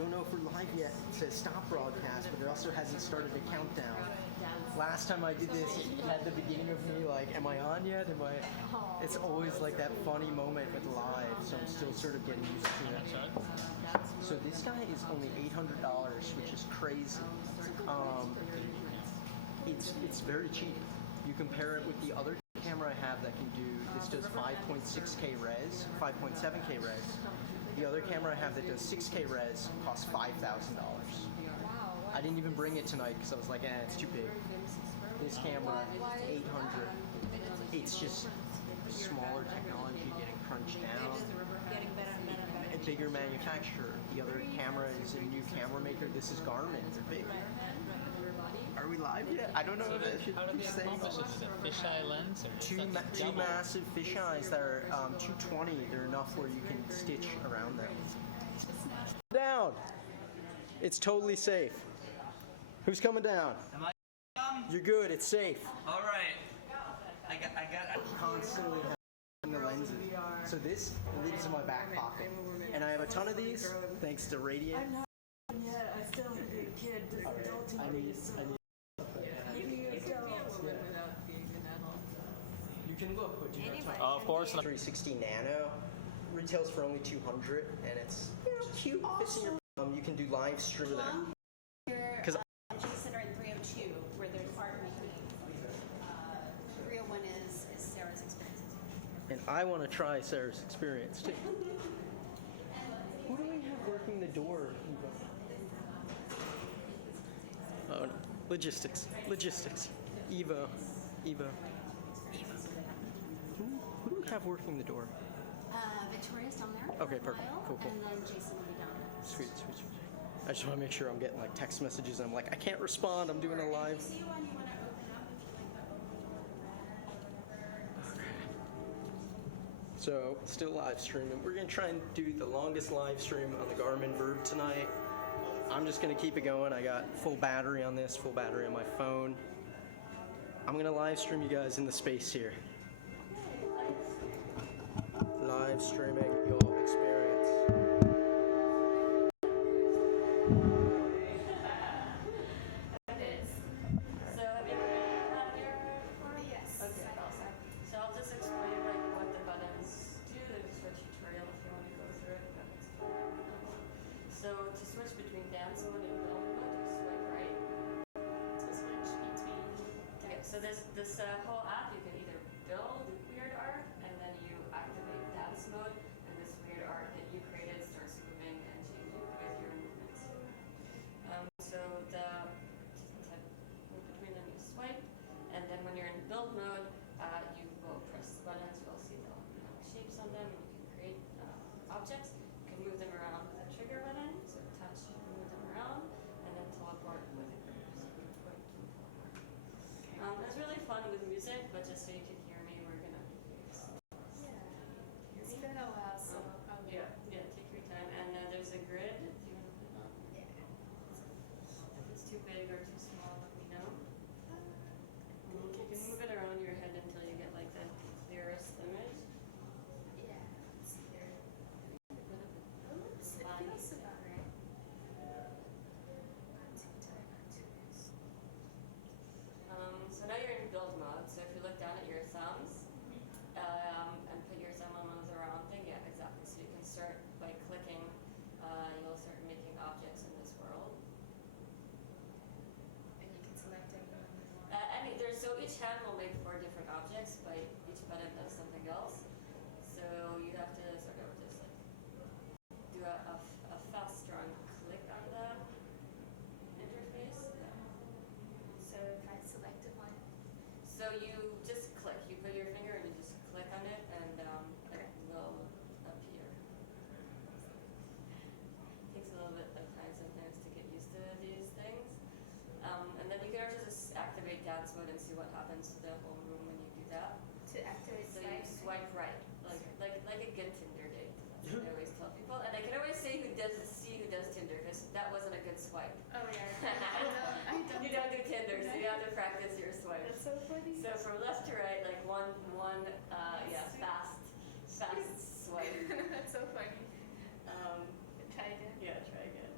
don't know if we're live yet to stop broadcast, but it also hasn't started a countdown. Last time I did this, it had the beginning of me like, am I on yet? It's always like that funny moment with live, so I'm still sort of getting used to it. So this guy is only $800, which is crazy. It's very cheap. You compare it with the other camera I have that can do, this does 5.6K res, 5.7K res. The other camera I have that does 6K res costs $5,000. I didn't even bring it tonight because I was like, it's too big. This camera, 800. It's just smaller technology getting crunched down. A bigger manufacturer. The other camera is a new camera maker. This is Garmin. They're big. Are we live yet? I don't know if I should be saying. Is it a fisheye lens? Or two massive fisheyes that are 220. They're enough where you can stitch around them. Down. It's totally safe. Who's coming down? Am I? You're good. It's safe. All right. I got Constantly having the lenses. So this lives in my back pocket, and I have a ton of these thanks to Radiant. I'm not yet. I still have a big kid. I need. You can look, but do not touch. Of course. 360 Nano retails for only $200, and it's cute. Fits in your. You can do live stream there. Because Center in 302, where there's art making. 301 is Sarah's experience. And I want to try Sarah's experience too. Who do we have working the door? Oh, no. Logistics. Evo. Who do we have working the door? Victoria's down there. Okay, perfect. Cool. And then Jason will be down there. Sweet. I just want to make sure I'm getting like text messages and I'm like, I can't respond, I'm doing a live. See when you want to open up if you like that. So, still live streaming. We're going to try and do the longest live stream on the Garmin Virb tonight. I'm just going to keep it going. I got full battery on this, full battery on my phone. I'm going to live stream you guys in the space here. Live streaming your experience. So have you ever done that here before? Yes. Okay, awesome. So I'll just explain like what the buttons do. There's a tutorial if you want to go through it. So to switch between dance mode and film mode, you swipe right. To switch between. Okay, so this whole app, you can either build weird art and then you activate dance mode, and this weird art that you created starts moving and changing with your movements. So move between them, you swipe, and then when you're in build mode, you will press the buttons. You'll see the shapes on them, and you can create objects. You can move them around with the trigger button, so touch, move them around, and then teleport with a group. So you can put it's really fun with music, but just so you can hear me, we're gonna. It's been a while, so. Yeah, take your time. And there's a grid. Do you want to put it on? If it's too big or too small, let me know. You can move it around your head until you get like the clearest image. Yeah. It's here. Lines. Feels about right. So now you're in build mode. So if you look down at your thumbs and put your thumb on the round thing, yeah, exactly. So you can start by clicking. You'll start making objects in this world. And you can select everyone you want. So each hand will make 4 different objects, but each button does something else. So you have to sort of just like do a fast, strong click on the interface. So if I selected one. So you just click. You put your finger and you just click on it, and it will appear. Takes a little bit of time sometimes to get used to these things. And then you can also just activate dance mode and see what happens to the whole room when you do that. To activate So you swipe right, like a good Tinder date. That's what I always tell people. And I can always see who does Tinder, because that wasn't a good swipe. Oh yeah. I don't. You don't do Tinder, so you have to practice your swipe. That's so funny. So from left to right, like one fast swipe. That's so funny. Try again. Yeah, try again.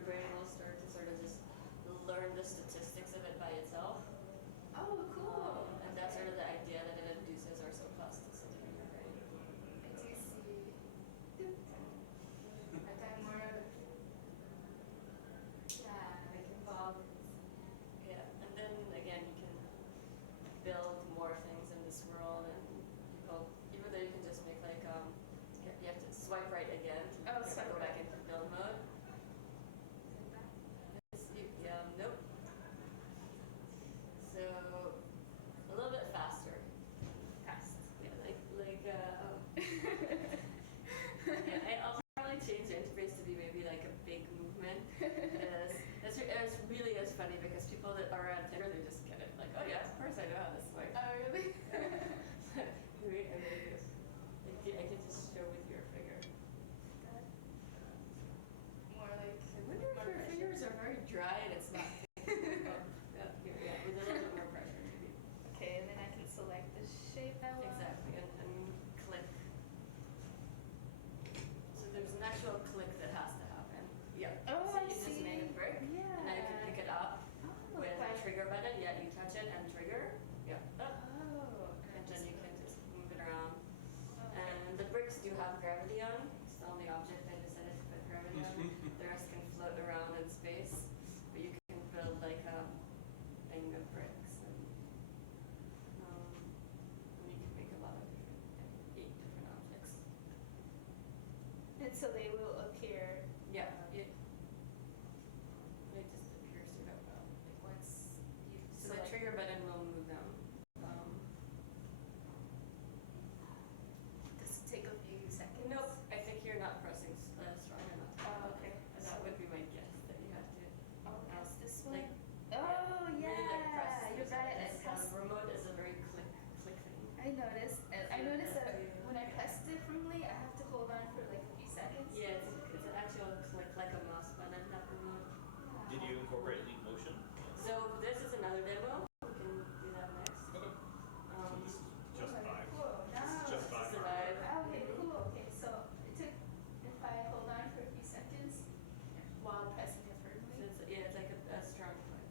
your brain will start to sort of just learn the statistics of it by itself. Oh, cool. And that's sort of the idea that it induces orsoplasticity in your brain. I do see. I've got more, like involved. Yeah, and then again, you can build more things in this world, and even though you can just make like you have to swipe right again to Oh, swipe go back right. into build mode. Yeah, nope. So a little bit faster. Fast. Yeah, yeah, I'll probably change the interface to be maybe like a big movement. It's really as funny because people that are on Tinder, they just get it. Like, oh yeah, of course I know how to swipe. Oh, really? Wait, I can just show with your finger. More like. I wonder if your fingers are very dry and it's not. Yeah, with a little bit more pressure maybe. Okay, and then I can select the shape I want. Exactly, and click. So there's an actual click that has to happen. Yep. Oh, so I you just see. made a brick, Yeah. and then you can pick it up Oh, with a fine. trigger button. Yeah, you touch it and trigger. Yeah. Up. Oh, And then you can just move it around. Okay. And the bricks do have gravity on. It's the only object I decided to put gravity on. The rest can float around in space, but you can build like a thing of bricks, and you can make a lot of different, 8 different objects. And so they will appear. Yeah, it just appears sort of like once you. So the select- trigger button will move them. Does it take a few seconds? Nope, I think you're not pressing strong enough. Oh, okay. That would be my guess that you have to. Oh, press this Like, one? Oh, yeah. Really like press. You're right. I This pressed. remote is a very click thing. I noticed. And I noticed that when I press differently, I have to hold on for like a few seconds. Yeah, it's an actual click like a mouse button, that remote. Did you incorporate leap motion? So this is another demo. We can do that next. Okay. Um, Just Okay, five. Cool. Now. Just this five. is a Vive. Okay, cool. Okay, so it took, if I hold on for a few seconds while pressing So differently. it's like a strong click.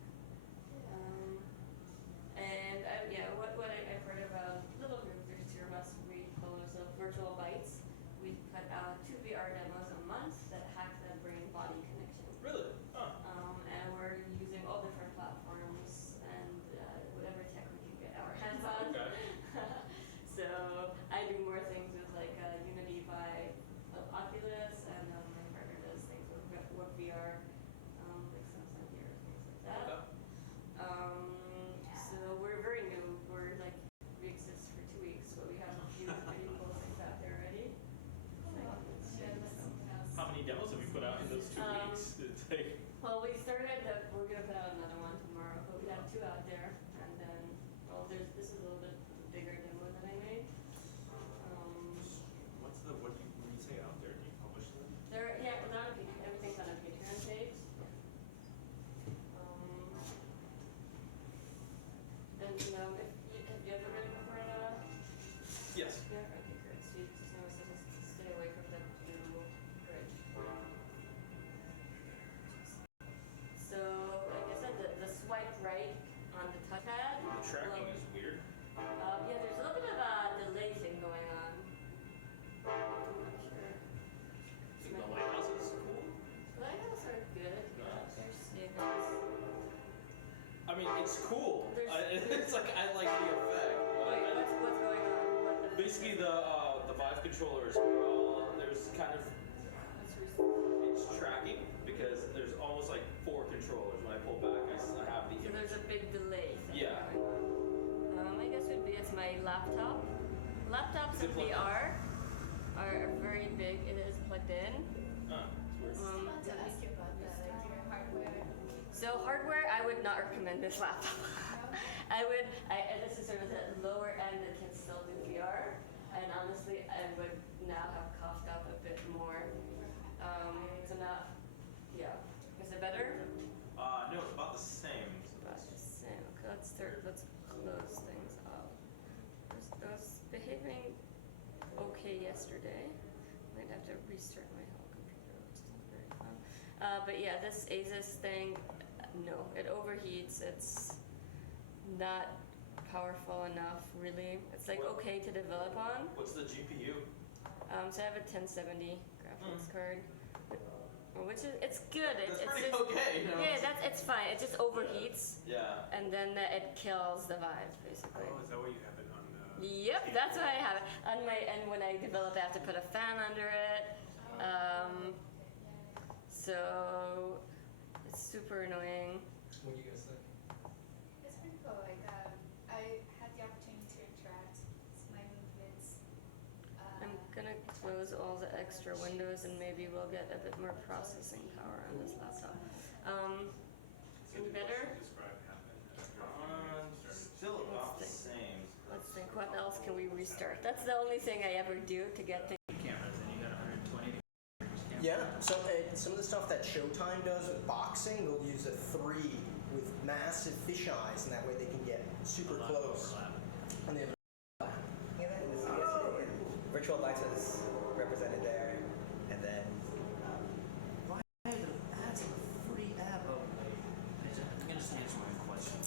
And I've heard about little group. There's 2 of us. We call ourselves Virtual Bites. We put out 2 VR demos a month that hack the brain-body connection. Really? Huh. And we're using all different platforms and whatever tech we can get our hands on. Okay. So I do more things with like Unity by Oculus, and my partner does things with VR, like Samsung Gear, things like that. Okay. So we're very new. We exist for 2 weeks, but we have a few pretty cool things out there already. So I can show you some. How many demos have you put out in those 2 weeks? It's like, Well, we're gonna put out another one tomorrow, but we have 2 out there, and then, this is a little bit bigger demo that I made. what do you say out there? Do you publish them? Everything's on a Patreon page. And have you ever been before Yes. Yeah, okay, great. So you just notice to stay away from the blue bridge. So, like I said, the swipe right on the touchpad. The tracking is weird. Yeah, there's a little bit of a delay thing going on. I'm not sure. I think the lighthouse is cool. Lighthouse are good. Nice. They're stable. I mean, it's cool. There's- It's like I like the effect. but Wait, I- what's going on? Basically, the Vive controller is there's kind of it's tracking because there's almost like 4 controllers. When I pull back, I have the So image. there's a big delay thing Yeah. going on. I guess it's my laptop. Laptops Is it in plugged in? VR are very big. It is plugged in. It's weird. I want to ask you about that, like your hardware. So hardware, I would not recommend this laptop. This is sort of the lower end that can still do VR, and honestly, I would now have coughed up a bit more. So now, yeah, is it better? No, it's about the same. About the same. Okay, let's close things up. I was behaving okay yesterday. Might have to restart my whole computer, which isn't very fun. But yeah, this Asus thing, no, it overheats. It's not powerful enough, really. It's like What? okay to develop on. What's the GPU? So I have a 1070 graphics card, which is it's good. That's It's pretty just, okay, you know? Yeah, it's fine. It just overheats, Yeah. and then it kills the Vive, basically. Oh, is that why you have it on the... Yep, that's why I have it. And when I develop, I have to put a fan under it. So it's super annoying. What do you guys think? It's pretty cool. Like, I had the opportunity to interact with my movements. I'm gonna close all the extra windows and maybe we'll get a bit more processing power on this laptop. Any better? Still about the same. Let's think. What else can we restart? That's the only thing I ever do to get things. Cameras, and you got 120 Yeah, so some of the stuff that Showtime does with boxing, they'll use a 3 with massive fisheyes, and that way they can get super close. And they have Virtual lights is represented there, and then Why are the ads on the free app? Oh, I'm gonna just answer my question.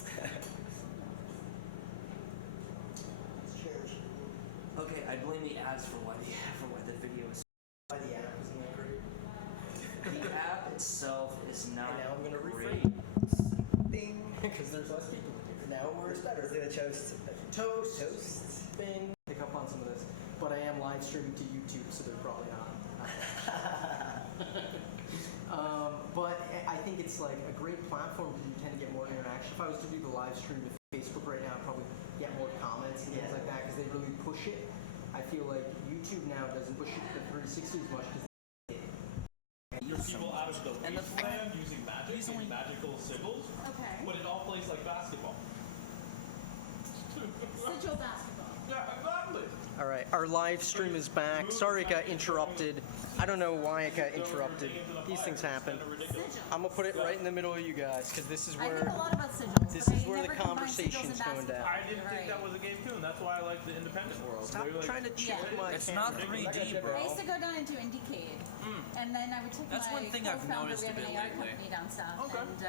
Okay, I blame the ads for why the video is. why the app isn't that great. The app itself is not. And now I'm gonna great. reframe. Ding, because there's less people. Now it works better. is it a toast? Toast. Bing. Pick up on some of this, but I am live streaming to YouTube, so they're probably not. But I think it's like a great platform because you tend to get more interaction. If I was to do the live stream to Facebook right now, I'd probably get more comments and things like that because they really push it. I feel like YouTube now doesn't push it to the 360 as much because people out of the wasteland using magic and magical sigils, Okay. but it all plays like basketball. Sigil basketball. Yeah, exactly. All right, our live stream is back. Sorry it got interrupted. I don't know why it got interrupted. These things happen. Sigil. I'm gonna put it right in the middle of you guys because this is I think where a lot about sigils. this but is I where the never combine conversation's sigils and going down. basketball. I didn't think Right. that was a game too, and that's why I like the independent world. Stop They're like, trying to chip Yeah. my It's camera. not 3D, bro. I used to go down into Indiecade, and then I would take That's my one thing I've co-founder, noticed we a have an bit AR lately. company down south, Okay. and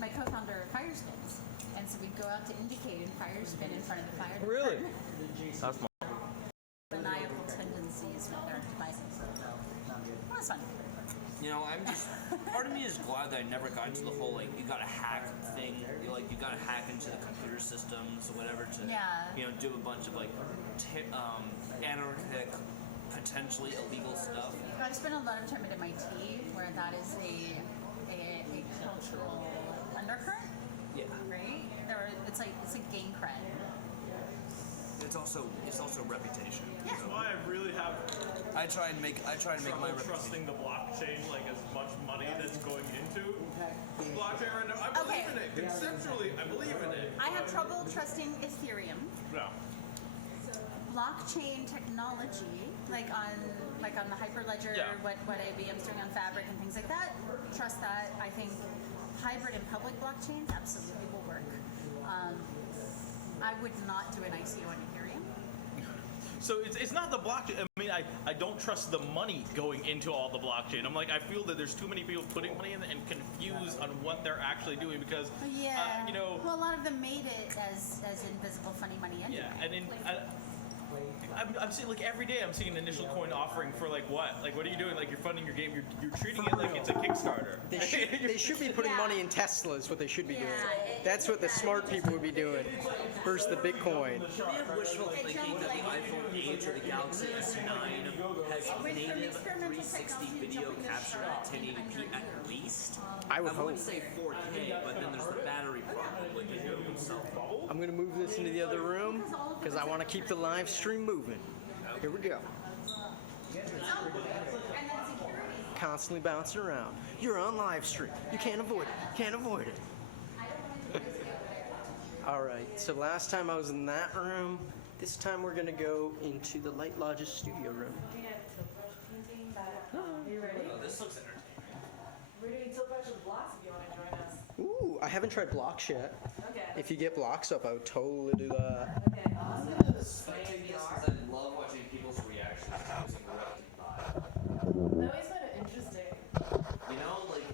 my co-founder Firespins, and so we'd go out to Indiecade and Firespin in front of the fire Really? department. That's my. Maniacal tendencies with their devices. It was fun. You know, I'm just. Part of me is glad that I never got into the whole like you gotta hack thing. You gotta hack into the computer systems or whatever to Yeah. do a bunch of like anarchic, potentially illegal stuff. I've spent a lot of time at MIT, where that is a cultural undercurrent, Yeah. right? It's like gang cred. It's also reputation. Yeah. that's why I really have I try and make my trouble reputation. trusting the blockchain, like as much money that's going into blockchain right now. I believe Okay. in it. Conceptually, I believe in it. I have trouble trusting Ethereum. No. Blockchain technology, like on the Hyperledger, Yeah. what IBM's doing on Fabric and things like that. Trust that. I think hybrid and public blockchains absolutely will work. I would not do an ICO on Ethereum. So it's not the blockchain. I mean, I don't trust the money going into all the blockchain. I'm like, I feel that there's too many people putting money in and confused on what they're actually doing because, Yeah. well, a lot of them made it as invisible funny money anyway. yeah, and then I'm seeing like every day I'm seeing an initial coin offering for like what? Like what are you doing? Like you're funding your game. You're treating it like it's a Kickstarter. They should be putting Yeah. money in Teslas. What they should be doing. Yeah, That's what the smart people would be doing. Versus the Bitcoin. We have wishful thinking that the iPhone 8 or the Galaxy S9 has native 360 video capture at 1080p at least. I would hope. wouldn't say 4K, but then there's the battery problem with the video itself. I'm gonna move this into the other room because I want to keep the live stream moving. Here we go. Constantly bouncing around. You're on live stream. You can't avoid it. Can't avoid it. All right. So last time I was in that room. This time we're gonna go into the Light Lodge's studio room. Oh, this looks entertaining. We're doing tilt brush with blocks if you want to join us. Ooh, I haven't tried blocks yet. Okay. If you get blocks up, I would totally do that. Okay, awesome. Spectating this because I love watching people's reactions to using what to buy. I always find it interesting. You know, like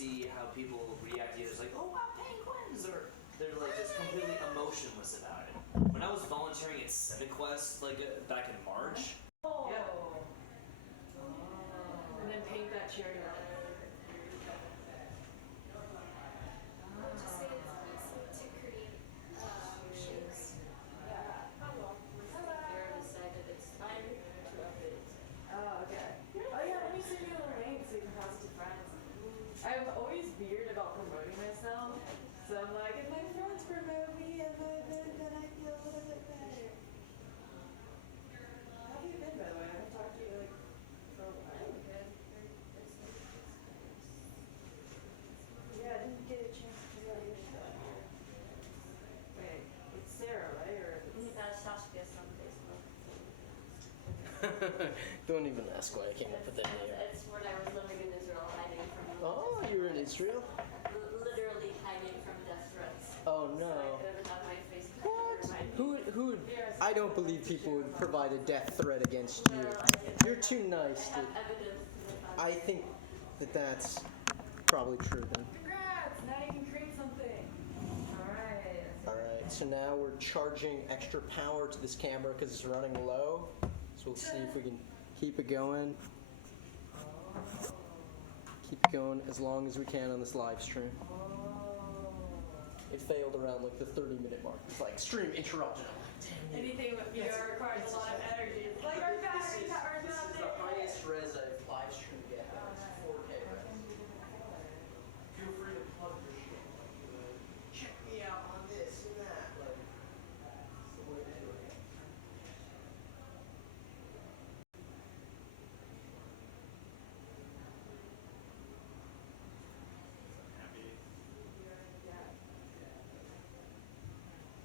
see how people react either it's like, oh wow, penguins, or they're like just completely emotionless about it. When I was volunteering at CivicQuest like back in March. Oh. Yeah. And then paint that cherry red. Just say it's easy to create shapes. Sarah decided it's time to update. Oh, okay. Oh yeah, let me send you a link so you can pass it to friends. I'm always weird about promoting myself, so I'm like, if my friends promote me, then I feel a little bit better. How have you been, by the way? I haven't talked to you like for a while. Yeah, I didn't get a chance to check out your stuff. Wait, it's Sarah, right? Or Sasha's on Facebook. Don't even ask why I came up with that name. It's when I was living in Israel, hiding from. Oh, you were in Israel? Literally hiding from death threats. Oh So I no. couldn't have my face. Who would, I don't believe people would provide a death threat against you. You're too nice I have to, evidence to the I think that that's probably true then. congrats! Now you can create something. Alright. Alright, so now we're charging extra power to this camera because it's running low. So we'll see if we can keep it going. Keep it going as long as we can on this live stream. It failed around like the 30-minute mark. It's like stream interrupted. I'm like, damn it. Anything with VR requires a lot of energy. It's like our batteries are This not is the there. highest res I've live streamed yet. It's 4K res. Feel free to plug your shit. Check me out on this and that. Like, that's the way to do it.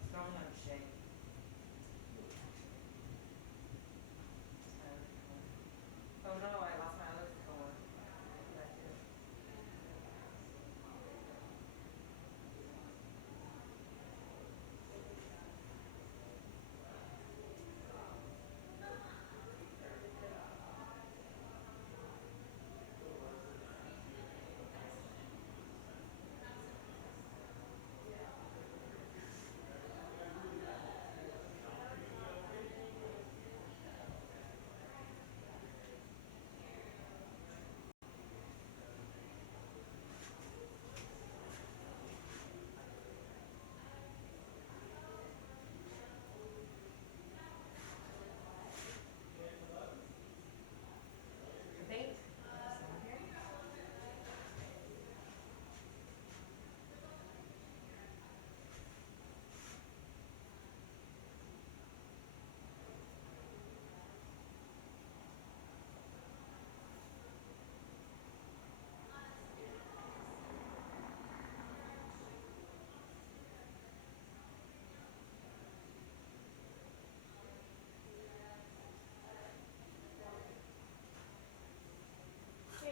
Strong enough shake. Oh no, I lost my other phone. Paint.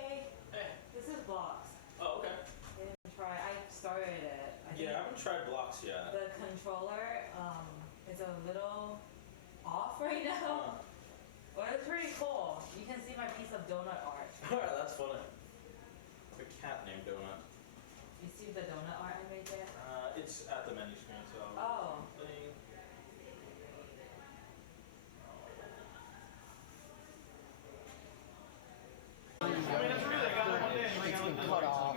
Hey, this is blocks. Oh, okay. I started it. I think Yeah, I haven't tried blocks yet. the controller is a little off right now. But it's pretty cool. You can see my piece of donut art. Alright, that's funny. A cat named Donut. You see the donut art I made there? It's at the menu screen, so. Oh. Thing. It's been cut off.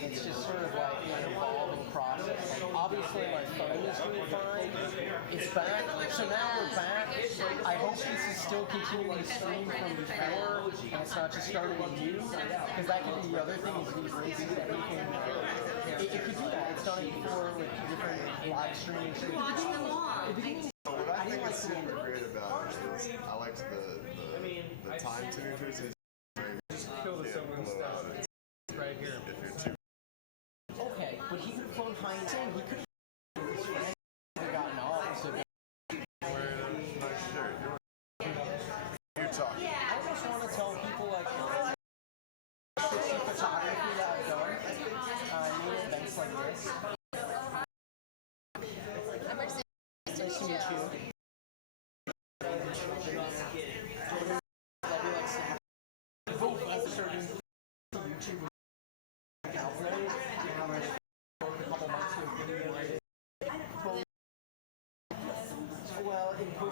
And it's just sort of like an evolving process. Like, obviously my phone is doing fine. It's back. So now we're back. I hope this is still continuing to stream from before and it's not just starting anew. Because that could be the other thing is these races everything. It could do that. It's done it before with different live streaming. What I think is super great about it is I liked the time signatures. Just kill the someone stuff. Right here. If you're too Okay, but he could have flown high and he could have gotten off. So wearing a nice shirt, you're talking. I just want to tell people like the photography that I've done. Made events like this. Nice to meet you. Vote as a certain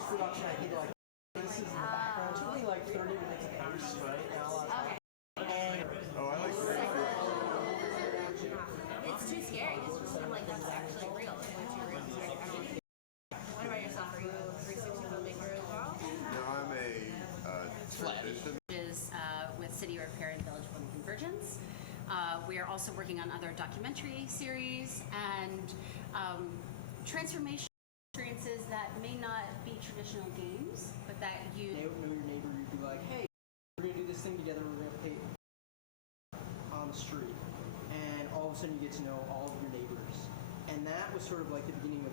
post-production, I did like this is in the background. It took me like 30 minutes a piece, right? Now a lot of time. And Oh, I like that. It's too scary. It's just, I'm like, that's actually real. It's way too real. What about yourself? Are you a 360 filmmaker as well? No, I'm a tradition. Is with City Repair and Village Home Convergence. We are also working on other documentary series and transformation experiences that may not be traditional games, but that you know your neighbor, you'd be like, hey, we're gonna do this thing together. We're gonna paint on the street, and all of a sudden you get to know all of your neighbors, and that was sort of like the beginning of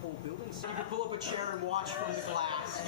whole building. So you could pull up a chair and watch from the glass.